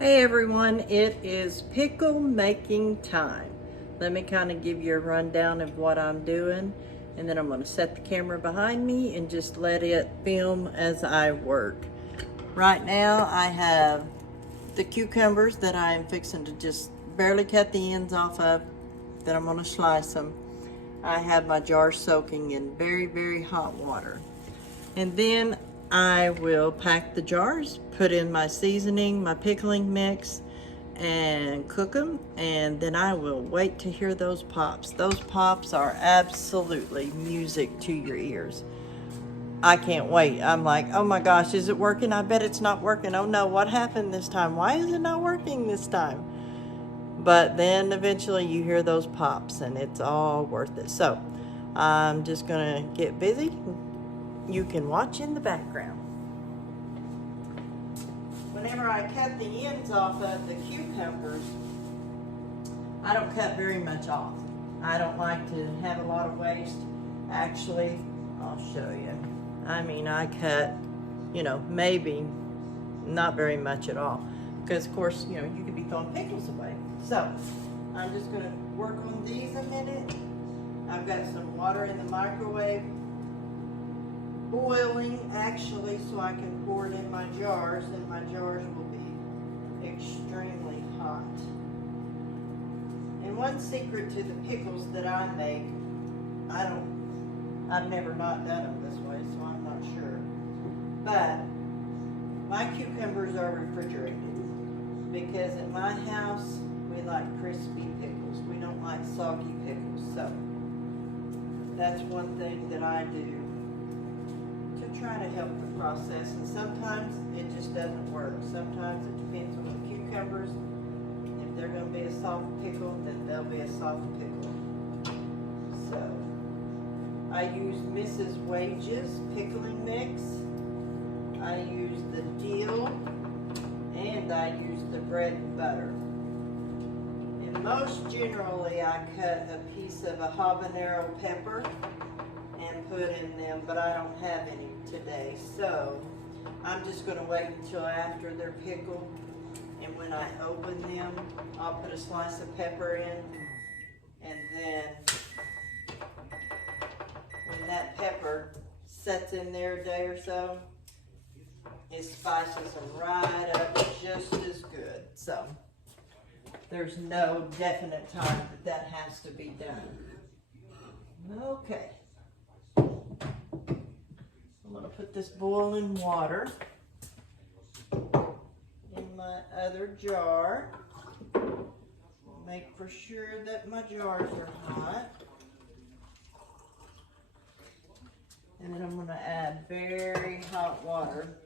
Hey everyone, it is pickle making time. Let me kind of give you a rundown of what I'm doing, and then I'm going to set the camera behind me and just let it film as I work. Right now I have the cucumbers that I am fixing to just barely cut the ends off of, then I'm going to slice them. I have my jar soaking in very, very hot water. And then I will pack the jars, put in my seasoning, my pickling mix, and cook them. And then I will wait to hear those pops. Those pops are absolutely music to your ears. I can't wait. I'm like, oh my gosh, is it working? I bet it's not working. Oh no, what happened this time? Why is it not working this time? But then eventually you hear those pops and it's all worth it. So I'm just gonna get busy. You can watch in the background. Whenever I cut the ends off of the cucumbers, I don't cut very much off. I don't like to have a lot of waste. Actually, I'll show you. I mean, I cut, maybe not very much at all. Because of course, you could be throwing pickles away. So, I'm just gonna work on these a minute. I've got some water in the microwave, boiling actually, so I can pour it in my jars, and my jars will be extremely hot. And one secret to the pickles that I make, I've never not done them this way, so I'm not sure. But my cucumbers are refrigerated because at my house we like crispy pickles. We don't like soggy pickles, so that's one thing that I do to try to help the process, and sometimes it just doesn't work. Sometimes it depends on the cucumbers. If they're going to be a soft pickle, then they'll be a soft pickle. So I use Mrs. Wage's pickling mix. I use the dill, and I use the bread and butter. And most generally I cut a piece of a habanero pepper and put in them, but I don't have any today, so I'm just going to wait until after they're pickled, and when I open them I'll put a slice of pepper in, and then when that pepper sets in there a day or so, it spices them right up just as good. So there's no definite time that has to be done. Okay, I'm going to put this boiling water in my other jar. Make for sure that my jars are hot. And then I'm going to add very hot water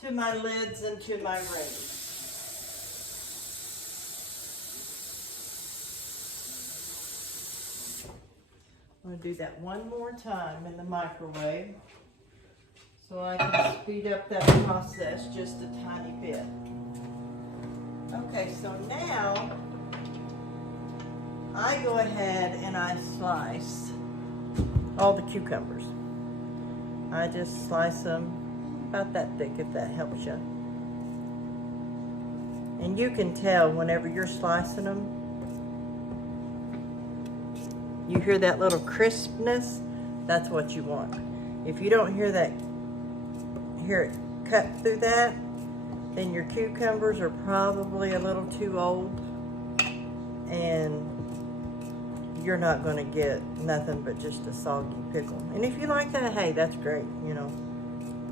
to my lids and to my rings. I'm going to do that one more time in the microwave so I can speed up that process just a tiny bit. Okay, so now I go ahead and I slice all the cucumbers. I just slice them about that thick, if that helps you. And you can tell whenever you're slicing them, you hear that little crispness, that's what you want. If you don't hear that, hear it cut through that, then your cucumbers are probably a little too old, and you're not going to get nothing but just a soggy pickle. And if you like that, hey, that's great,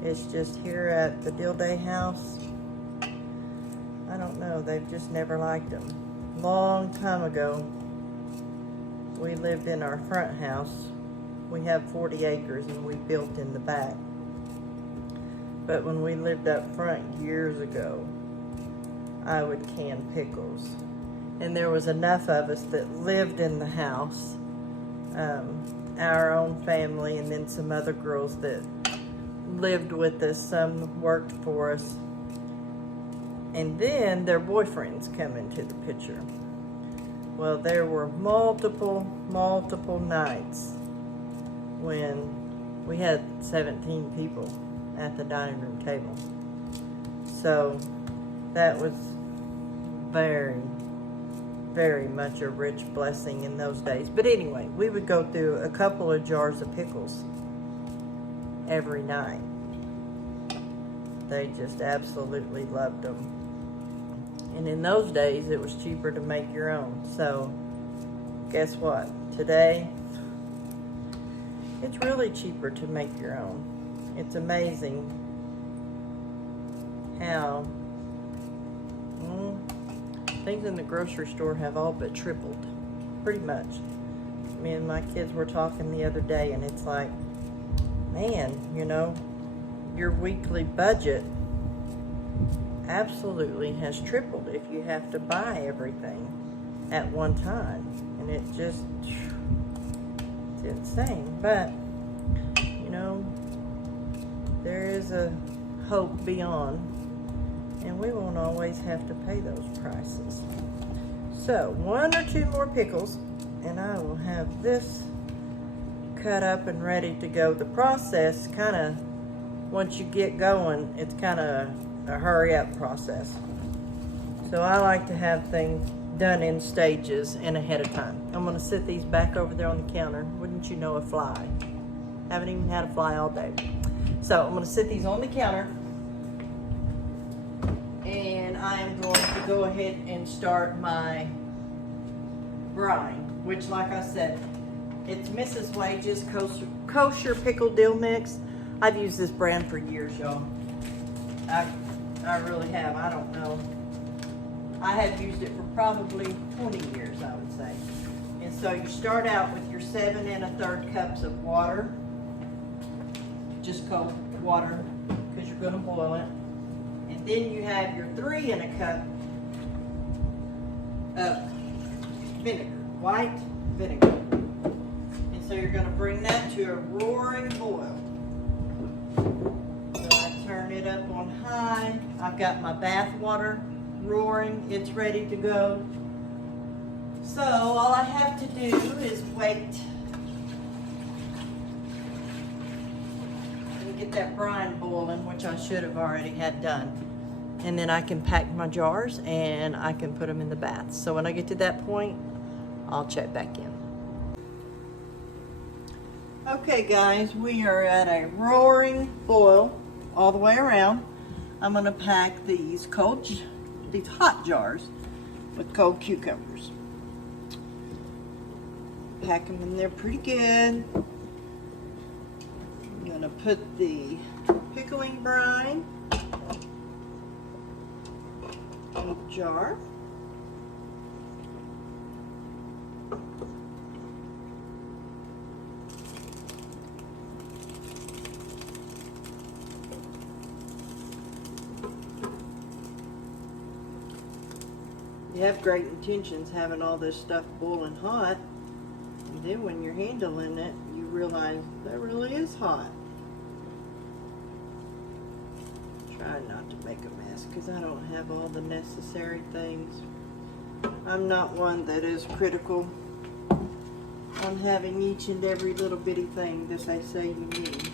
It's just here at the Dill Day house, I don't know, they've just never liked them. Long time ago, we lived in our front house. We have 40 acres and we built in the back. But when we lived up front years ago, I would can pickles. And there was enough of us that lived in the house, our own family, and then some other girls that lived with us. Some worked for us. And then their boyfriends come into the picture. Well, there were multiple nights when we had 17 people at the dining room table. So that was very, very much a rich blessing in those days. But anyway, we would go through a couple of jars of pickles every night. They just absolutely loved them. And in those days, it was cheaper to make your own. So guess what? Today, it's really cheaper to make your own. It's amazing how things in the grocery store have all but tripled, pretty much. Me and my kids were talking the other day, and it's like, man, you know, your weekly budget absolutely has tripled if you have to buy everything at one time. And it just, it's insane. But, you know, there is a hope beyond, and we won't always have to pay those prices. So 1 or 2 more pickles, and I will have this cut up and ready to go. The process kind of, once you get going, it's kind of a hurry up process. So I like to have things done in stages and ahead of time. I'm gonna sit these back over there on the counter. Wouldn't you know, a fly. Haven't even had a fly all day. So I'm gonna sit these on the counter, and I am going to go ahead and start my brine, which, like I said, it's Mrs. Wage's kosher pickle dill mix. I've used this brand for years, y'all. I really have. I don't know. I have used it for probably 20 years, I would say. And so you start out with your 7 1/3 cups of water, just cold water, because you're going to boil it. And then you have your 3 1 cup of vinegar, white vinegar. And so you're going to bring that to a roaring boil. So I turn it up on high. I've got my bath water roaring. It's ready to go. So all I have to do is wait and get that brine boiling, which I should have already had done. And then I can pack my jars and I can put them in the bath. So when I get to that point, I'll check back in. Okay guys, we are at a roaring boil all the way around. I'm gonna pack these hot jars with cold cucumbers. Pack them in there pretty good. I'm gonna put the pickling brine in a jar. You have great intentions having all this stuff boiling hot, and then when you're handling it, you realize that really is hot. Try not to make a mess because I don't have all the necessary things. I'm not one that is critical on having each and every little bitty thing that they say you need.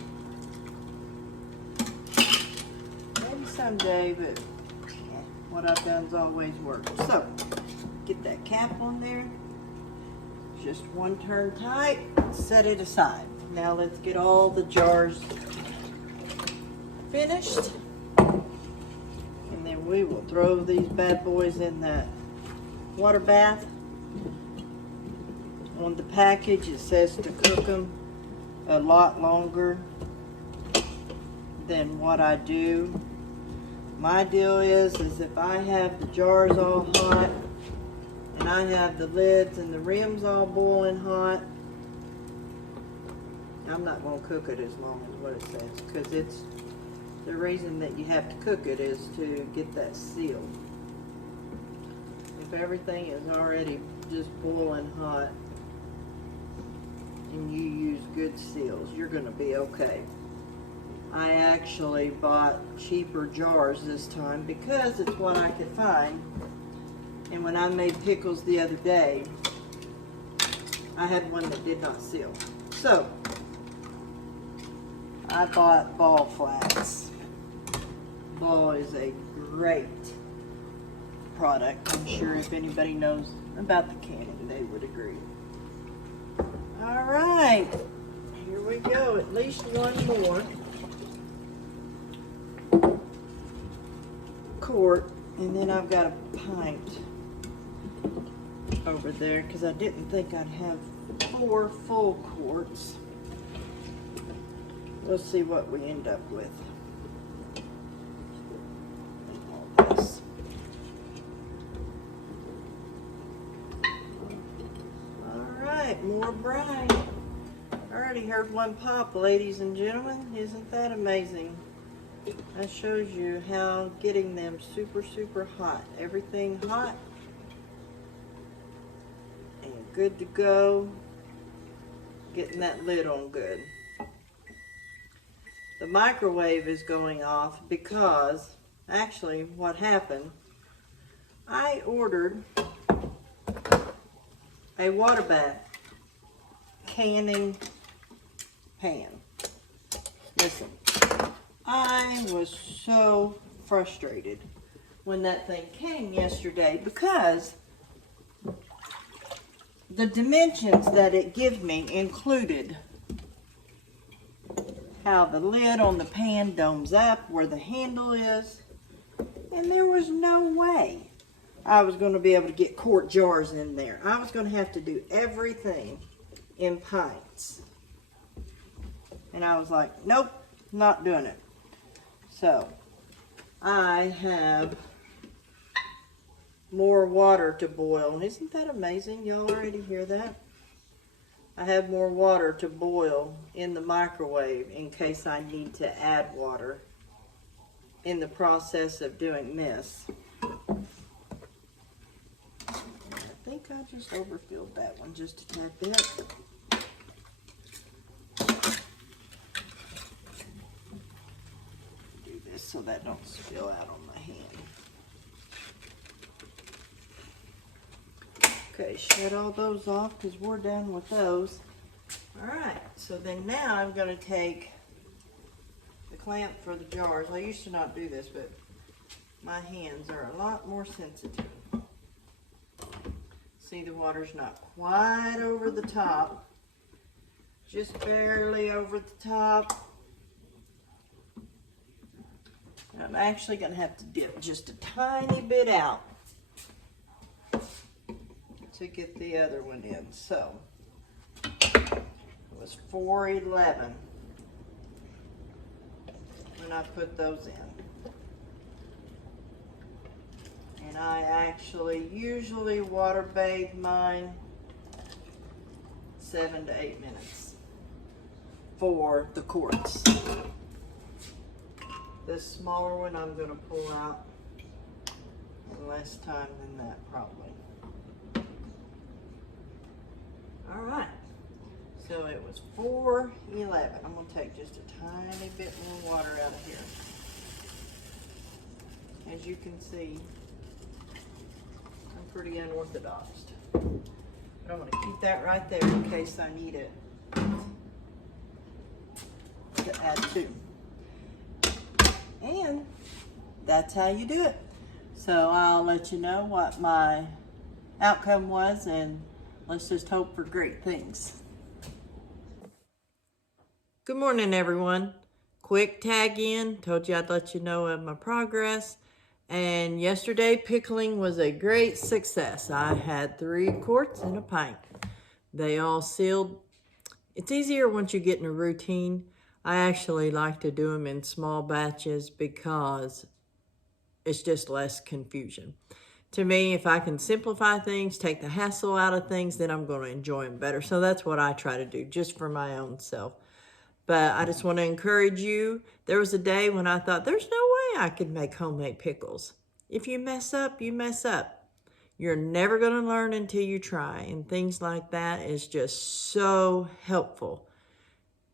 Maybe someday, but what I've done's always worked. So, get that cap on there. Just one turn tight, set it aside. Now let's get all the jars finished. And then we will throw these bad boys in that water bath. On the package it says to cook them a lot longer than what I do. My deal is if I have the jars all hot and I have the lids and the rims all boiling hot, I'm not going to cook it as long as what it says, because it's the reason that you have to cook it is to get that sealed. If everything is already just boiling hot and you use good seals, you're going to be okay. I actually bought cheaper jars this time because it's what I could find. And when I made pickles the other day, I had one that did not seal. So, I bought Ball flats. Ball is a great product. I'm sure if anybody knows about the canning, they would agree. All right, here we go. At least one more quart, and then I've got a pint over there because I didn't think I'd have 4 full quarts. We'll see what we end up with. All this. All right, more brine. I already heard one pop, ladies and gentlemen. Isn't that amazing? That shows you how getting them super, super hot. Everything hot and good to go. Getting that lid on good. The microwave is going off because, actually, what happened, I ordered a water bath canning pan. Listen, I was so frustrated when that thing came yesterday because the dimensions that it gave me included how the lid on the pan domes up, where the handle is, and there was no way I was going to be able to get quart jars in there. I was going to have to do everything in pints. And I was like, nope, not doing it. So, I have more water to boil. Isn't that amazing? Y'all already hear that? I have more water to boil in the microwave in case I need to add water in the process of doing this. I think I just overfilled that one just a tad bit. Do this so that don't spill out on my hand. Okay, shut all those off because we're done with those. Alright, so then now I'm going to take the clamp for the jars. I used to not do this, but my hands are a lot more sensitive. See, the water's not quite over the top, just barely over the top. And I'm actually going to have to dip just a tiny bit out to get the other one in. So it was 411 when I put those in. And I actually usually water bathe mine 7 to 8 minutes for the quarts. This smaller one I'm going to pull out in less time than that probably. All right, so it was 411. I'm going to take just a tiny bit more water out of here. As you can see, I'm pretty unorthodox. But I'm going to keep that right there in case I need it to add to. And that's how you do it. So I'll let you know what my outcome was, and let's just hope for great things. Good morning, everyone. Quick tag in. Told you I'd let you know of my progress. And yesterday, pickling was a great success. I had 3 quarts and a pint. They all sealed. It's easier once you get in a routine. I actually like to do them in small batches because it's just less confusion. To me, if I can simplify things, take the hassle out of things, then I'm going to enjoy them better. So that's what I try to do, just for my own self. But I just want to encourage you. There was a day when I thought, there's no way I could make homemade pickles. If you mess up, you mess up. You're never going to learn until you try. And things like that is just so helpful.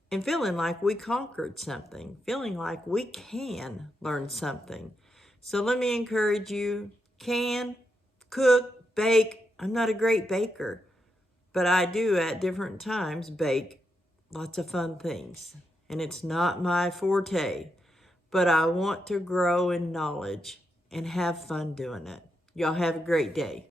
And feeling like we conquered something. Feeling like we can learn something. So let me encourage you. Can, cook, bake. I'm not a great baker, but I do at different times bake lots of fun things. And it's not my forte, but I want to grow in knowledge and have fun doing it. Y'all have a great day.